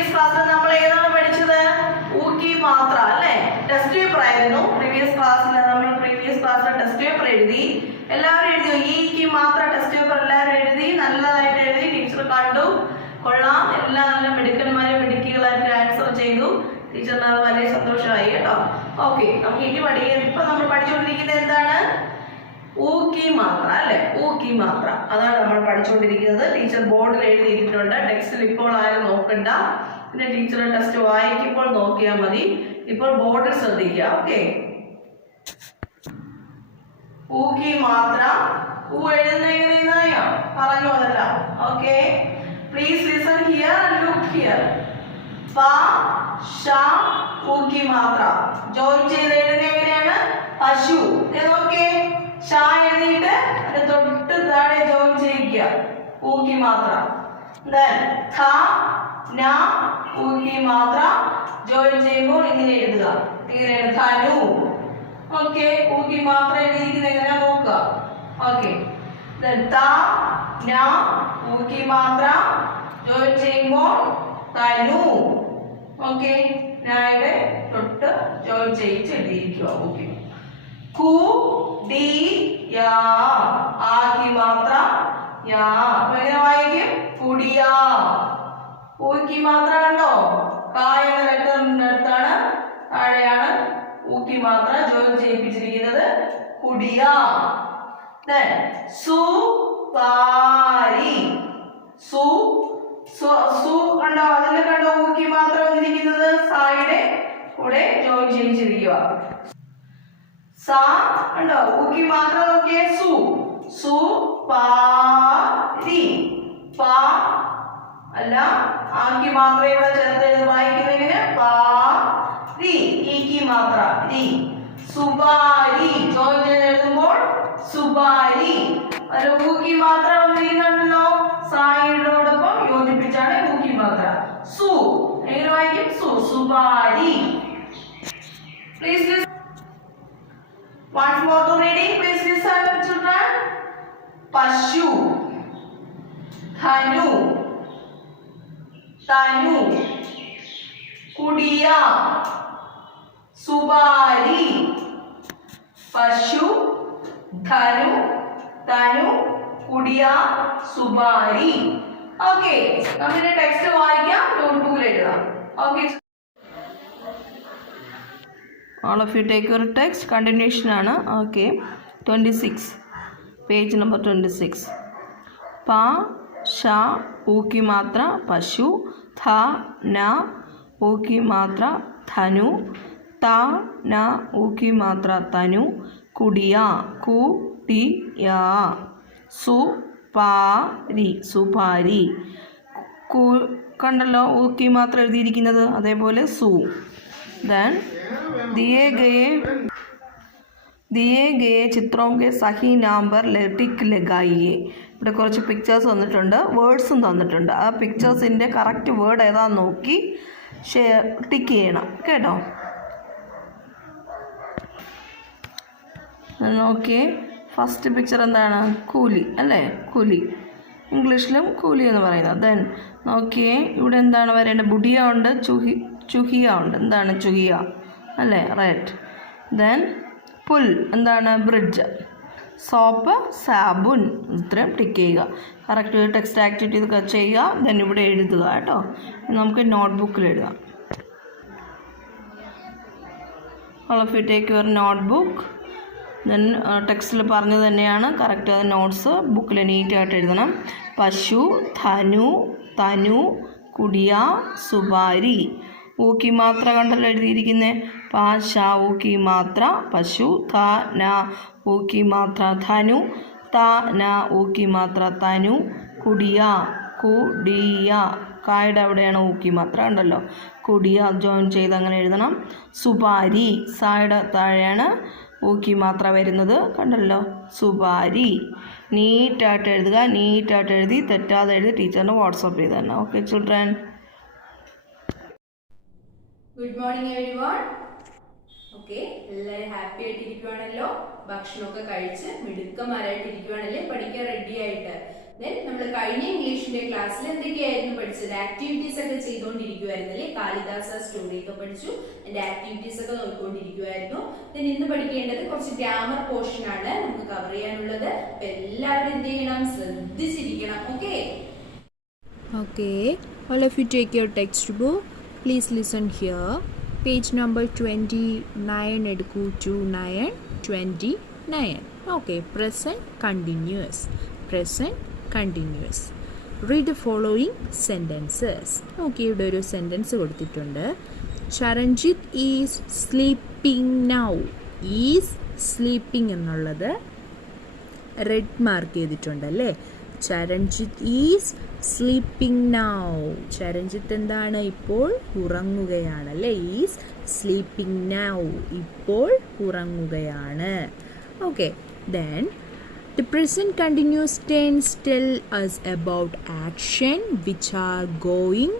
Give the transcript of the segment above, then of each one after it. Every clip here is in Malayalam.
പ്രീവിയസ് ക്ലാസ്സിൽ നമ്മൾ ഏതാണ് പഠിച്ചത്? ഊക്കി മാത്ര അല്ലേ? ടെസ്റ്റ് പേപ്പർ ആയിരുന്നു പ്രീവിയസ് ക്ലാസ്സിൽ. നമ്മൾ പ്രീവിയസ് ക്ലാസ്സിൽ ടെസ്റ്റ് പേപ്പർ എഴുതി. എല്ലാവരും എഴുതിയോ? ഈക്ക് മാത്ര ടെസ്റ്റ് പേപ്പർ എല്ലാവരും എഴുതി, നല്ലതായിട്ട് എഴുതി. ടീച്ചർ കണ്ടു, കൊള്ളാം, എല്ലാം നല്ല മിടുക്കന്മാരും മിടുക്കികളായിട്ട് ആൻസർ ചെയ്തു. ടീച്ചറിന് അത് വലിയ സന്തോഷമായി കേട്ടോ. ഓക്കെ, നമുക്ക് ഇനി പഠിക്കാം. ഇപ്പൊ നമ്മൾ പഠിച്ചുകൊണ്ടിരിക്കുന്നത് എന്താണ്? ഊക്കി മാത്ര അല്ലെ? ഊക്കി മാത്ര, അതാണ് നമ്മൾ പഠിച്ചുകൊണ്ടിരിക്കുന്നത്. ടീച്ചർ ബോർഡിൽ എഴുതിയിട്ടുണ്ട്. ടെക്സ്റ്റിൽ ഇപ്പോൾ ആരും നോക്കണ്ട, പിന്നെ ടീച്ചർ ടെസ്റ്റ് വായിക്കുമ്പോൾ നോക്കിയാൽ മതി. ഇപ്പോൾ ബോർഡിൽ ശ്രദ്ധിക്കുക. ഓക്കെ, ഊക്കി മാത്ര. ഊ എഴുതുന്ന എങ്ങനെയായോ പറഞ്ഞു അതല്ല. Okay, please listen here and look here. പ ഷ ഊക്കി മാത്ര ജോയിൻ ചെയ്ത് എഴുതുന്ന എങ്ങനെയാണ്? പശു. നോക്കേ, ഷ എഴുതിയിട്ട് അതിന്റെ തൊട്ട് താഴെ ജോയിൻ ചെയ്യിക്കുക, ഊക്കി മാത്ര. then ഥ ന ഊക്കി മാത്ര ജോയിൻ ചെയ്യുമ്പോൾ ഇങ്ങനെ എഴുതുക. ഇങ്ങനെയാണ് ധനു. ഓക്കെ, ഊക്കി മാത്ര എഴുതിയിരിക്കുന്നത് എങ്ങനെയാ നോക്കുക. ഓക്കെ, then ത ന ഊക്കി മാത്ര ജോയിൻ ചെയ്യുമ്പോൾ തനു. ഓക്കെ, ഞായുടെ തൊട്ട് ജോയിൻ ചെയ്യിച്ച് എഴുതിയിരിക്കുക. ഓക്കെ, കു ഡി യാ ആക്കി മാത്ര യാ. അപ്പൊ എങ്ങനെ വായിക്കും? കുടിയ. ഊക്കി മാത്ര കണ്ടോ? കായ എന്ന ലെറ്ററിന്റെ അടുത്താണ്, താഴെയാണ് ഊക്കി മാത്ര ജോയിൻ ചെയ്യിപ്പിച്ചിരിക്കുന്നത്. കുടിയ. സു പാരി. സു സു കണ്ടോ? അതിൽ കണ്ടോ ഊക്കി മാത്ര വന്നിരിക്കുന്നത്? സായുടെ കൂടെ ജോയിൻ ചെയ്യിച്ചിരിക്കുക. സ കണ്ടോ? ഊക്കി മാത്ര നോക്കിയേ. സു സു പാരി. പ അല്ല, ആക്കി മാത്ര ഇവിടെ ചേർത്ത് വായിക്കുന്നതിന് പാരി. ഈക്കി മാത്ര രി. സുപാരി ജോയിൻ ചെയ്ത് എഴുതുമ്പോൾ സുപാരി. അല്ല, ഊക്കി മാത്ര വന്നിരിക്കുന്നുണ്ടല്ലോ, സായിയോടൊപ്പം യോജിപ്പിച്ചാണ് ഊക്കി മാത്ര. സു എങ്ങനെ വായിക്കും? സു സുപാരി. Please listen. Once more to reading, please listen children. Pashu, Dhanu, Tanu, Kudiya, Subari. Pashu, Dhanu, Tanu, Kudiya, Subari. Okay, നമ്മുടെ ടെക്സ്റ്റ് വായിക്കാം, നോട്ട്ബുക്കിൽ എഴുതാം. Okay. All of you take your text. Continuation ആണ്. Okay, 26 page number 26. പ ഷ ഊക്കി മാത്ര പശു. ഥ ന ഊക്കി മാത്ര ധനു. ത ന ഊക്കി മാത്ര തനു. കുടിയ കുടിയ. സു പാരി സുപാരി. കണ്ടല്ലോ ഊക്കി മാത്ര എഴുതിയിരിക്കുന്നത്, അതേപോലെ സു. then दिए गए चित्रों के सही नंबर टिक लगाइए. ഇവിടെ കുറച്ച് പിക്ചേഴ്സ് തന്നിട്ടുണ്ട്, വേർഡ്സും തന്നിട്ടുണ്ട്. ആ പിക്ചേഴ്സിൻ്റെ കറക്റ്റ് വേർഡ് ഏതാന്ന് നോക്കി ടിക്ക് ചെയ്യണം കേട്ടോ. നോക്കിയേ, ഫസ്റ്റ് പിക്ചർ എന്താണ്? കൂലി അല്ലേ? കൂലി, ഇംഗ്ലീഷിലും കൂലി എന്ന് പറയുന്നത്. ദെൻ നോക്കിയേ, ഇവിടെ എന്താണ് വരേണ്ടത്? ബുഡിയ ഉണ്ട്, ചുഹിയ ഉണ്ട്. എന്താണ് ചുഹിയ അല്ലേ? റൈറ്റ്. ദെൻ പുൽ എന്താണ്? ബ്രിഡ്ജ്. സോപ്പ് സാബുൻ. ഇത്രയും ടിക്ക് ചെയ്യുക. കറക്റ്റ് ടെക്സ്റ്റ് ആക്ടിവിറ്റി ഇതൊക്കെ ചെയ്യുക. ദെൻ ഇവിടെ എഴുതുക കേട്ടോ. നമുക്ക് നോട്ട്ബുക്കിൽ എഴുതാം. All of you take your notebook. Then ടെക്സ്റ്റിൽ പറഞ്ഞത് തന്നെയാണ്, കറക്റ്റ് നോട്ട്സ് ബുക്കിൽ നീറ്റായിട്ട് എഴുതണം. പശു, ധനു, തനു, കുടിയ, സുപാരി. ഊക്കി മാത്ര കണ്ടല്ലോ എഴുതിയിരിക്കുന്നത്. പ ഷ ഊക്കി മാത്ര പശു. ഥ ന ഊക്കി മാത്ര ധനു. ത ന ഊക്കി മാത്ര തനു. കുടിയ കുടിയ. കായുടെ അവിടെയാണ് ഊക്കി മാത്ര കണ്ടല്ലോ. കുടിയ ജോയിൻ ചെയ്ത് അങ്ങനെ എഴുതണം. സുപാരി, സായുടെ താഴെയാണ് ഊക്കി മാത്ര വരുന്നത് കണ്ടല്ലോ. സുപാരി. നീറ്റായിട്ട് എഴുതുക. നീറ്റായിട്ട് എഴുതി തെറ്റാതെ എഴുതി ടീച്ചറിന് വാട്സപ്പ് ചെയ്ത് തന്നെ. Okay children. Good morning everyone. Okay, എല്ലാവരും ഹാപ്പി ആയിട്ടിരിക്കുവാണല്ലോ. ഭക്ഷണമൊക്കെ കഴിച്ച് മിടുക്കന്മാരായിട്ടിരിക്കുവാണല്ലേ? പഠിക്കാൻ റെഡി ആയിട്ട്. നമ്മൾ കഴിഞ്ഞ ഇംഗ്ലീഷിന്റെ ക്ലാസ്സിൽ എന്തൊക്കെയായിരുന്നു പഠിച്ചത്? ആക്ടിവിറ്റീസ് ഒക്കെ ചെയ്തുകൊണ്ടിരിക്കുവായിരുന്നല്ലേ? കാളിദാസ സ്റ്റോറി ഒക്കെ പഠിച്ചു, അതിന്റെ ആക്ടിവിറ്റീസ് ഒക്കെ നോക്കിക്കൊണ്ടിരിക്കുവായിരുന്നു. ഇന്ന് പഠിക്കേണ്ടത് കുറച്ച് ഗ്രാമർ പോർഷൻ ആണ് നമുക്ക് കവർ ചെയ്യാനുള്ളത്. എല്ലാവരും എന്ത് ചെയ്യണം? ശ്രദ്ധിച്ചിരിക്കണം. Okay, all of you take your textbook. Please listen here. Page number 29 edku 29. Okay, present continuous. Present continuous. Read the following sentences. Okay, ഇവിടെ ഒരു സെന്റൻസ് കൊടുത്തിട്ടുണ്ട്. Charanjit is sleeping now. Is sleeping എന്നുള്ളത് റെഡ് മാർക്ക് ചെയ്തിട്ടുണ്ട് അല്ലേ? Charanjit is sleeping now. Charanjit എന്താണ്? ഇപ്പോൾ ഉറങ്ങുകയാണ് അല്ലേ? ഈസ് സ്ലീപ്പിംഗ് നൗ, ഇപ്പോൾ ഉറങ്ങുകയാണ്. Okay, then the present continuous tense tell us about action which are going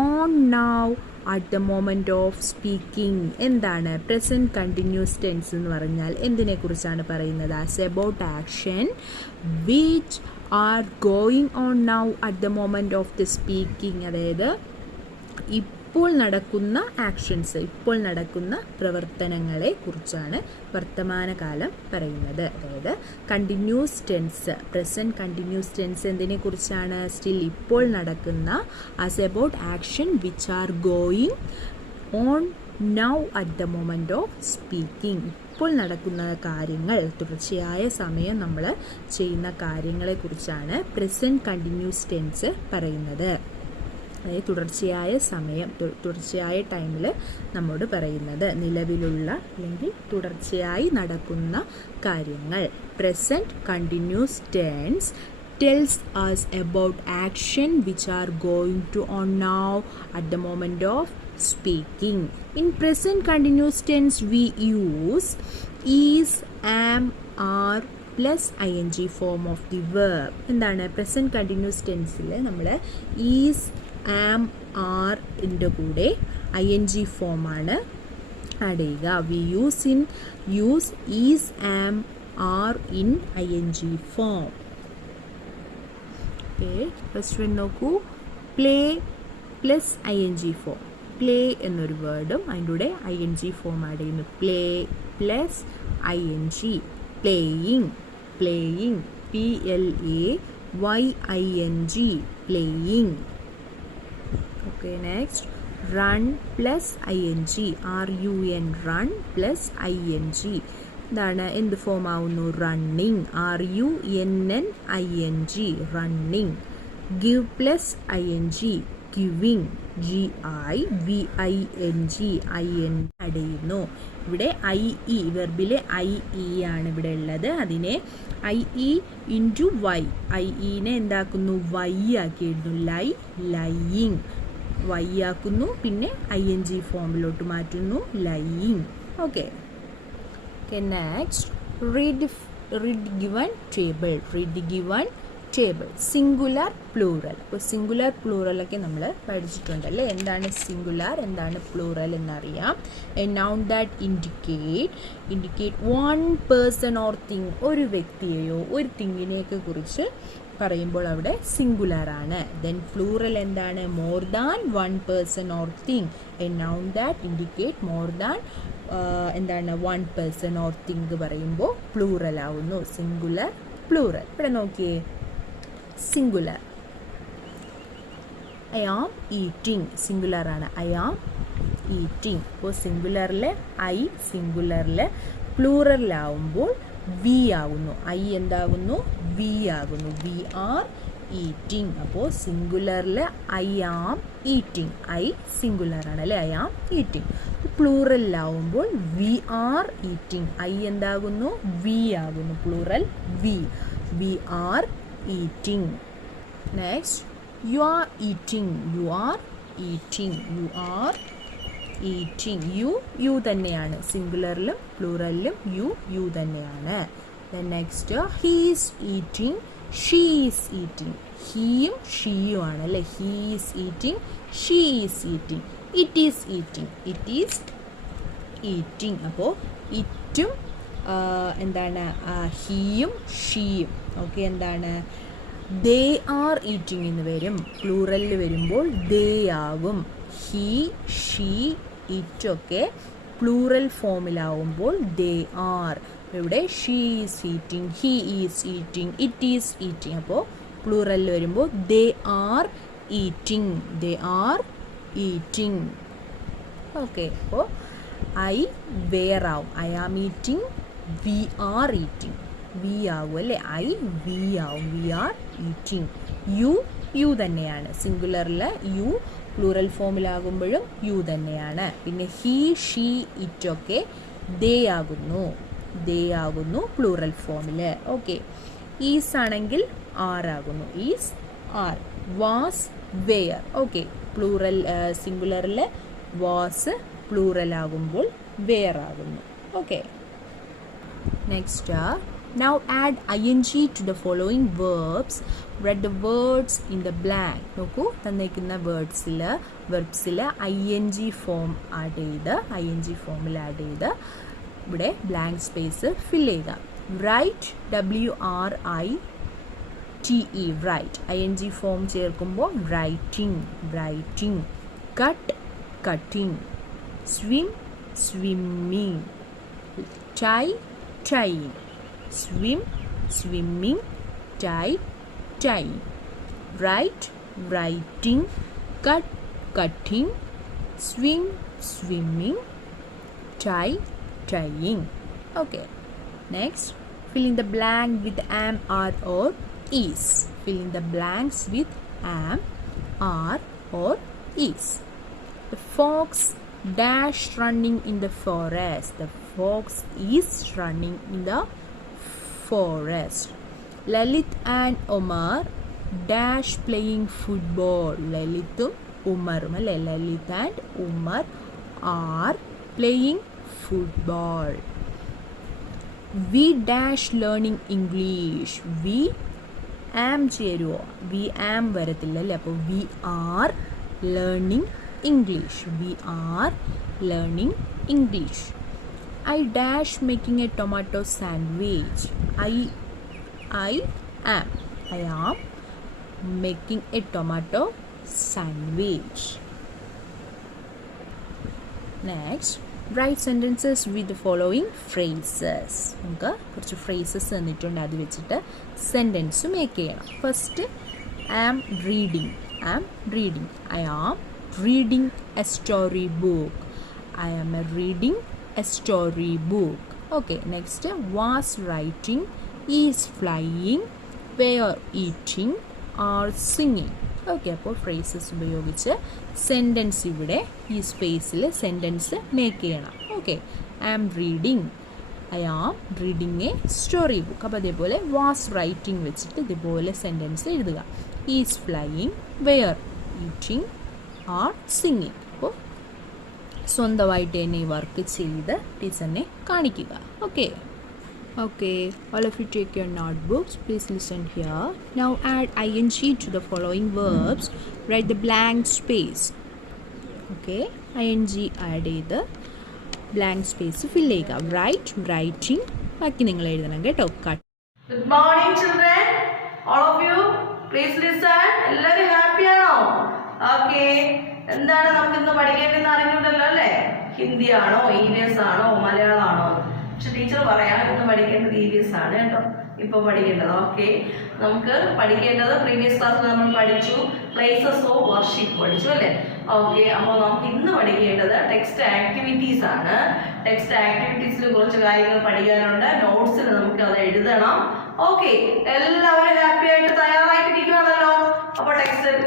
on now at the moment of speaking. എന്താണ് പ്രസൻറ്റ് കണ്ടിന്യൂസ് ടെൻസ് എന്ന് പറഞ്ഞാൽ എന്തിനെ കുറിച്ചാണ് പറയുന്നത്? As about action which are going on now at the moment of the speaking. അതായത് ഇപ്പോൾ നടക്കുന്ന ആക്ഷൻസ്, ഇപ്പോൾ നടക്കുന്ന പ്രവർത്തനങ്ങളെ കുറിച്ചാണ് വർത്തമാനകാലം പറയുന്നത്. അതായത് continuous tense, present continuous tense എന്തിനെ കുറിച്ചാണ്? സ്റ്റിൽ ഇപ്പോൾ നടക്കുന്ന, as about action which are going on now at the moment of speaking. ഇപ്പോൾ നടക്കുന്ന കാര്യങ്ങൾ, തുടർച്ചയായ സമയം നമ്മൾ ചെയ്യുന്ന കാര്യങ്ങളെക്കുറിച്ചാണ് പ്രസൻറ്റ് കണ്ടിന്യൂസ് ടെൻസ് പറയുന്നത്. അതായത് തുടർച്ചയായ സമയം, തുടർച്ചയായ ടൈമിൽ നമ്മോട് പറയുന്നത് നിലവിലുള്ള അല്ലെങ്കിൽ തുടർച്ചയായി നടക്കുന്ന കാര്യങ്ങൾ. Present continuous tense tells us about action which are going to on now at the moment of speaking. In present continuous tense we use is, am, are plus ing form of the verb. എന്താണ് പ്രസൻറ്റ് കണ്ടിന്യൂസ് ടെൻസിൽ നമ്മൾ ഈസ്, ആം, ആർ ൻ്റെ കൂടെ ing ഫോമാണ് ആഡ് ചെയ്യുക. We use is, am, are in ing form. Okay, first one നോക്കൂ. Play plus ing form. Play എന്നൊരു വേർഡും അതിൻ്റെ കൂടെ ing ഫോം ആഡ് ചെയ്യുന്നു. Play plus ing. Playing, playing, PLAYING, playing. Okay, next run plus ing, RUN, run plus ing. ഇതാണ് എന്ത് ഫോം ആവുന്നു? Running, RUNNING, running. Give plus ing, giving, GIVING, add ചെയ്യുന്നു. ഇവിടെ IE, വെർബിലെ IE ആണ് ഇവിടെ ഉള്ളത്. അതിനെ IE ഇൻറ്റു Y, IEനെ എന്താക്കുന്നു? Y ആക്കിയിരുന്നു. ലൈയിങ്, Y ആക്കുന്നു, പിന്നെ ing ഫോമിലോട്ട് മാറ്റുന്നു, lying. Okay, next read given table. Singular, plural. അപ്പോൾ സിംഗുലർ പ്ലൂറലൊക്കെ നമ്മൾ പഠിച്ചിട്ടുണ്ടല്ലേ? എന്താണ് സിംഗുലർ, എന്താണ് പ്ലൂറൽ എന്നറിയാം. A noun that indicate one person or thing, ഒരു വ്യക്തിയെയോ ഒരു തിങ്ങിനെയൊക്കെ കുറിച്ച് പറയുമ്പോൾ അവിടെ സിംഗുലർ ആണ്. ദെൻ പ്ലൂറൽ എന്താണ്? More than one person or thing. A noun that indicate more than എന്താണ് വൺ പേഴ്സൺ ഓർ തിങ് പറയുമ്പോൾ പ്ലൂറൽ ആവുന്നു. Singular, plural. ഇവിടെ നോക്കിയേ, singular I am eating, singular ആണ്. I am eating. അപ്പോൾ സിംഗുലറിൽ ഐ, സിംഗുലറിൽ പ്ലൂറലിലാവുമ്പോൾ വി ആകുന്നു. ഐ എന്താകുന്നു? വി ആകുന്നു. We are eating. അപ്പോൾ സിംഗുലറിൽ I am eating, I singular ആണ് അല്ലേ? I am eating. പ്ലൂറലിലാവുമ്പോൾ വി ആർ ഈറ്റിംഗ്, ഐ എന്താകുന്നു? വി ആകുന്നു. Plural we are eating. Next you are eating, you are eating, you are eating. You തന്നെയാണ്. സിംഗുലറിലും പ്ലൂറലിലും യു തന്നെയാണ്. Next he is eating, she is eating. ഹീയും ഷീയും ആണ് അല്ലേ? He is eating, she is eating. It is eating, it is eating. അപ്പോൾ ഇറ്റും എന്താണ്? ഹീയും ഷീയും. ഓക്കെ, എന്താണ്? ദേ ആർ ഈറ്റിംഗ് എന്ന് വരും. പ്ലൂറലിൽ വരുമ്പോൾ ദേ ആകും. ഹി, ഷീ, ഇറ്റൊക്കെ പ്ലൂറൽ ഫോമിലാവുമ്പോൾ ദേ ആർ. ഇവിടെ she is eating, he is eating, it is eating. അപ്പോൾ പ്ലൂറലിൽ വരുമ്പോൾ they are eating, they are eating. Okay, അപ്പോൾ ഐ വേർ ആവും. I am eating, we are eating. We ആവും അല്ലേ, ഐ വി ആവും, വി ആർ ഈറ്റിംഗ്. യു തന്നെയാണ്. സിംഗുലറിൽ യു, പ്ലൂറൽ ഫോമിലാകുമ്പോഴും യു തന്നെയാണ്. പിന്നെ ഹി, ഷീ, ഇറ്റൊക്കെ ദേ ആകുന്നു പ്ലൂറൽ ഫോമിൽ. ഓക്കെ, ഈസ് ആണെങ്കിൽ ആർ ആകുന്നു, is are. Was, were. Okay, plural സിംഗുലറിൽ വാസ്, പ്ലൂറൽ ആകുമ്പോൾ വെയർ ആകുന്നു. Okay, next, now add ing to the following verbs. Read the words in the blank. നോക്കൂ, തന്നിരിക്കുന്ന വെർബ്സിൽ ing ഫോം ആഡ് ചെയ്ത് ഇവിടെ ബ്ലാങ്ക് സ്പേസ് ഫിൽ ചെയ്യുക. Write, WRITE, write. ing form ചേർക്കുമ്പോൾ writing. Cut, cutting. Swim, swimming. Tie, tying. Swim, swimming. Tie, tying. Write, writing. Cut, cutting. Swim, swimming. Tie, tying. Okay, next, fill in the blank with am, are, or is. Fill in the blanks with am, are, or is. The fox dash running in the forest. The fox is running in the forest. Lalit and Omar dash playing football. Lalithum Umarum alle, Lalit and Umar are playing football. We dash learning English. We am cheruvo, we am varathilla alle, appo we are learning English. We are learning English. I dash making a tomato sandwich. I am making a tomato sandwich. Next, write sentences with the following phrases. നമുക്ക് കുറച്ച് ഫ്രേസസ് തന്നിട്ടുണ്ട്, അത് വെച്ചിട്ട് സെൻറ്റൻസ് മേക്ക് ചെയ്യണം. First, I am reading. I am reading a story book. I am reading a story book. Okay, next, was writing, is flying, were eating, are singing. Okay, അപ്പോൾ ഫ്രേസസ് ഉപയോഗിച്ച് സെൻറ്റൻസ് ഇവിടെ ഈ സ്പേസിൽ സെൻറ്റൻസ് മേക്ക് ചെയ്യണം. Okay, I am reading a story book. അപ്പോൾ അതേപോലെ വാസ് റൈറ്റിംഗ് വെച്ചിട്ട് ഇതുപോലെ സെൻറ്റൻസ് എഴുതുക. Is flying, were eating, are singing. അപ്പോൾ സ്വന്തമായിട്ട് തന്നെ ഈ വർക്ക് ചെയ്ത് ടീച്ചറിനെ കാണിക്കുക. Okay, all of you take your notebooks. Please listen here. Now add ing to the following verbs. Write the blank space. Okay, ing add ചെയ്ത് blank space fill ചെയ്യുക. Write, writing. ബാക്കി നിങ്ങൾ എഴുതണം കേട്ടോ. Cut. Good morning children, all of you. Please listen. എല്ലാവരും ഹാപ്പി ആണോ? ഓക്കെ, എന്താണ് നമുക്ക് ഇന്ന് പഠിക്കേണ്ടതെന്ന് അറിഞ്ഞിട്ടുണ്ടല്ലോ അല്ലേ? ഹിന്ദി ആണോ, EVS ആണോ, മലയാളം ആണോ? പക്ഷെ ടീച്ചർ പറയാം ഇന്ന് പഠിക്കേണ്ടത് EVS ആണ് കേട്ടോ, ഇപ്പോൾ പഠിക്കേണ്ടത്. ഓക്കെ, നമുക്ക് പഠിക്കേണ്ടത് പ്രീവിയസ് ക്ലാസ്സിൽ നമ്മൾ പഠിച്ചു, പ്ലേസസ് ഓഫ് വർഷിപ്പ് പഠിച്ചു അല്ലേ? ഓക്കെ, അപ്പോൾ നമുക്ക് ഇന്ന് പഠിക്കേണ്ടത് ടെക്സ്റ്റ് ആക്ടിവിറ്റീസ് ആണ്. ടെക്സ്റ്റ് ആക്ടിവിറ്റീസിൽ കുറച്ച് കാര്യങ്ങൾ പഠിക്കാനുണ്ട്. നോട്ട്സിൽ നമുക്ക് അത് എഴുതണം. ഓക്കെ, എല്ലാവരും ഹാപ്പി ആയിട്ട് തയ്യാറായിട്ടിരിക്കുകയാണല്ലോ. അപ്പോൾ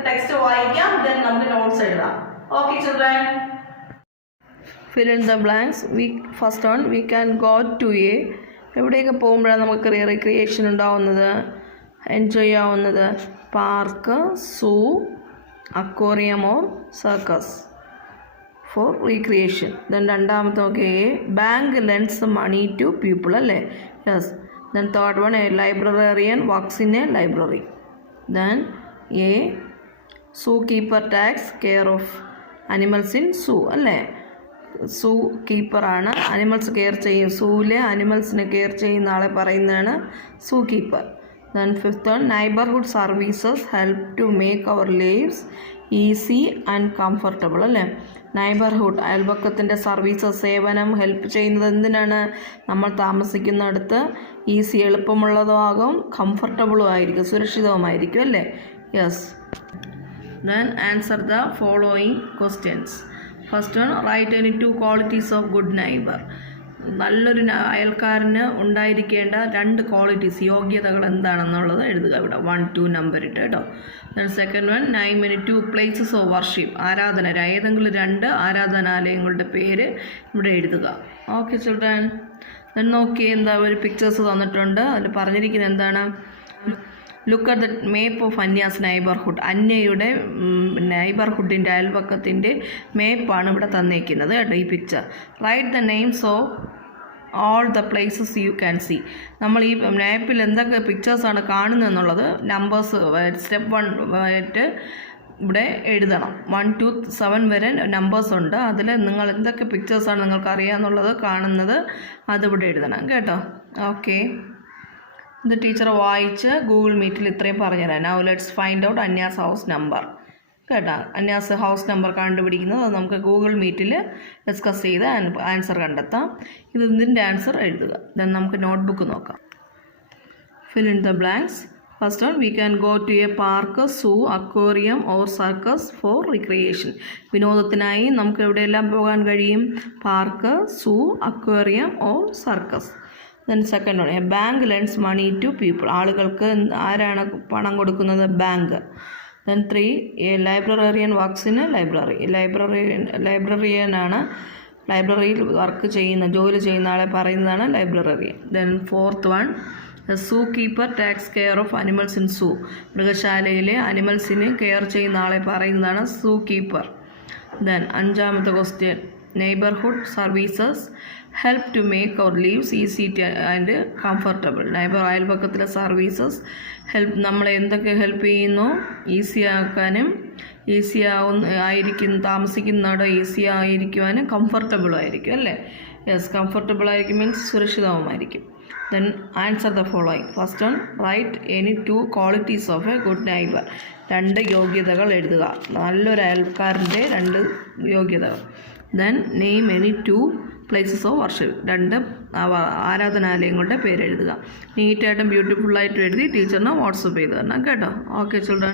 ടെക്സ്റ്റ് വായിക്കാം, ദെൻ നമുക്ക് നോട്ട്സ് എഴുതാം. Okay children, fill in the blanks. First one, we can go to a, എവിടെയൊക്കെ പോകുമ്പോഴാണ് നമുക്ക് റിക്രിയേഷൻ ഉണ്ടാവുന്നത്, എൻജോയ് ചെയ്യാവുന്നത്? Park, zoo, aquarium or circus for recreation. Then രണ്ടാമത്തെ നോക്കി, bank lends money to people അല്ലേ? Yes. Then third one, a librarian works in a library. Then a zoo keeper takes care of animals in zoo അല്ലേ? സൂ കീപ്പറാണ്, അനിമൽസ് കെയർ ചെയ്യും. സൂവിലെ അനിമൽസിനെ കെയർ ചെയ്യുന്ന ആളെ പറയുന്നതാണ് zoo keeper. Then fifth one, neighborhood services help to make our lives easy and comfortable. അല്ലേ, നൈബർഹുഡ് അയൽപക്കത്തിൻ്റെ സർവീസസ് സേവനം ഹെൽപ്പ് ചെയ്യുന്നത് എന്തിനാണ്? നമ്മൾ താമസിക്കുന്നിടത്ത് ഈസി എളുപ്പമുള്ളതും ആകും, കംഫർട്ടബിളും ആയിരിക്കും, സുരക്ഷിതവുമായിരിക്കും അല്ലേ. Yes. Then answer the following questions. First one, write any 2 qualities of good neighbor. നല്ലൊരു അയൽക്കാരന് ഉണ്ടായിരിക്കേണ്ട 2 ക്വാളിറ്റീസ്, യോഗ്യതകൾ എന്താണെന്നുള്ളത് എഴുതുക. ഇവിടെ 1, 2 നമ്പർ ഇട്ട് കേട്ടോ. Then second one, name any 2 places of worship, ആരാധന, ഏതെങ്കിലും 2 ആരാധനാലയങ്ങളുടെ പേര് ഇവിടെ എഴുതുക. Okay children. ദെൻ നോക്കി, എന്താ ഒരു പിക്ചേഴ്സ് തന്നിട്ടുണ്ട്. അതിൽ പറഞ്ഞിരിക്കുന്നത് എന്താണ്? Look at the map of Anya's neighbourhood. അന്യയുടെ നൈബർഹുഡിൻ്റെ അയൽപക്കത്തിൻ്റെ മേപ്പാണ് ഇവിടെ തന്നേക്കുന്നത് കേട്ടോ, ഈ picture. Write the names of all the places you can see. നമ്മൾ ഈ മാപ്പിൽ എന്തൊക്കെ പിക്ചേഴ്സാണ് കാണുന്നതെന്നുള്ളത് നമ്പേഴ്സ് സ്റ്റെപ്പ് 1 ആയിട്ട് ഇവിടെ എഴുതണം. 1 to 7 വരെ നമ്പേഴ്സ് ഉണ്ട്. അതിൽ നിങ്ങൾ എന്തൊക്കെ പിക്ചേഴ്സാണ് നിങ്ങൾക്ക് അറിയാമെന്നുള്ളത് കാണുന്നത് അതിവിടെ എഴുതണം കേട്ടോ. ഓക്കെ, ഇത് ടീച്ചർ വായിച്ച് ഗൂഗിൾ മീറ്റിൽ ഇത്രയും പറഞ്ഞുതരാം. Now let's find out Anya's house number കേട്ടോ. അന്യാസ് ഹൗസ് നമ്പർ കണ്ടുപിടിക്കുന്നത് അത് നമുക്ക് ഗൂഗിൾ മീറ്റിൽ ഡിസ്കസ് ചെയ്ത് ആൻസർ കണ്ടെത്താം. ഇതിൻ്റെ ആൻസർ എഴുതുക. ദെൻ നമുക്ക് നോട്ട്ബുക്ക് നോക്കാം. Fill in the blanks. First one, we can go to a park, zoo, aquarium or circus for recreation. വിനോദത്തിനായി നമുക്ക് എവിടെയെല്ലാം പോകാൻ കഴിയും? Park, zoo, aquarium or circus. Then second one, a bank lends money to people. ആളുകൾക്ക് ആരാണ് പണം കൊടുക്കുന്നത്? Bank. Then 3, a librarian works in a library. ലൈബ്രറിയനാണ് ലൈബ്രറിയിൽ ജോലി ചെയ്യുന്ന ആളെ പറയുന്നതാണ് librarian. Then fourth one, zoo keeper takes care of animals in zoo. മൃഗശാലയിലെ അനിമൽസിന് കെയർ ചെയ്യുന്ന ആളെ പറയുന്നതാണ് സൂ കീപ്പർ. ദെൻ അഞ്ചാമത്തെ question, neighbourhood services help to make our lives easy and comfortable. അയൽപക്കത്തിലെ സർവീസസ് നമ്മളെ എന്തൊക്കെ ഹെൽപ്പ് ചെയ്യുന്നു? ഈസി ആക്കാനും താമസിക്കുന്നിടം ഈസി ആയിരിക്കുവാനും കംഫർട്ടബിളും ആയിരിക്കും അല്ലേ. യെസ്, കംഫർട്ടബിൾ ആയിരിക്കും മീൻസ് സുരക്ഷിതവുമായിരിക്കും. Then answer the following. First one, write any 2 qualities of a good neighbour. 2 യോഗ്യതകൾ എഴുതുക, നല്ലൊരു അയൽക്കാരൻ്റെ 2 യോഗ്യതകൾ. Then name any 2 places of worship. 2 ആരാധനാലയങ്ങളുടെ പേരെഴുതുക. നീറ്റായിട്ടും ബ്യൂട്ടിഫുള്ളായിട്ടും എഴുതി ടീച്ചറിന് വാട്സപ്പ് ചെയ്ത് തരണം കേട്ടോ. Okay children.